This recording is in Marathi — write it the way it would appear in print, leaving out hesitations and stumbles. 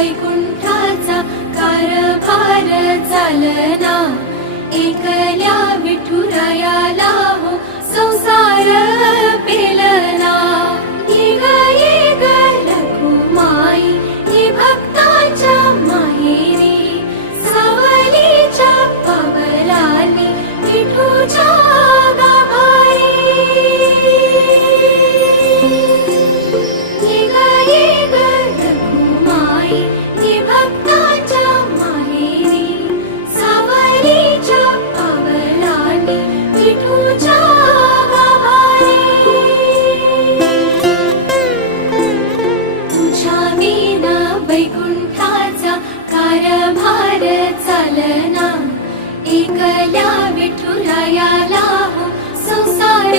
वैकुंठाचा कारभार चालना, एकल्या विठुरायाला हो संसार पेलना। ये ग रखुमाई ये भक्ताच्या माहेरी, सावलीच्या पावलांनी विठूच्या गाभारी। ये ग रखुमाई ये भक्ताच्या माहेरी, सावलीच्या पावलांनी विठूच्या गाभारी। तुझ्या विना वैकुंठाचा कारभार चालना, एकल्या विठुरायाला हो संसार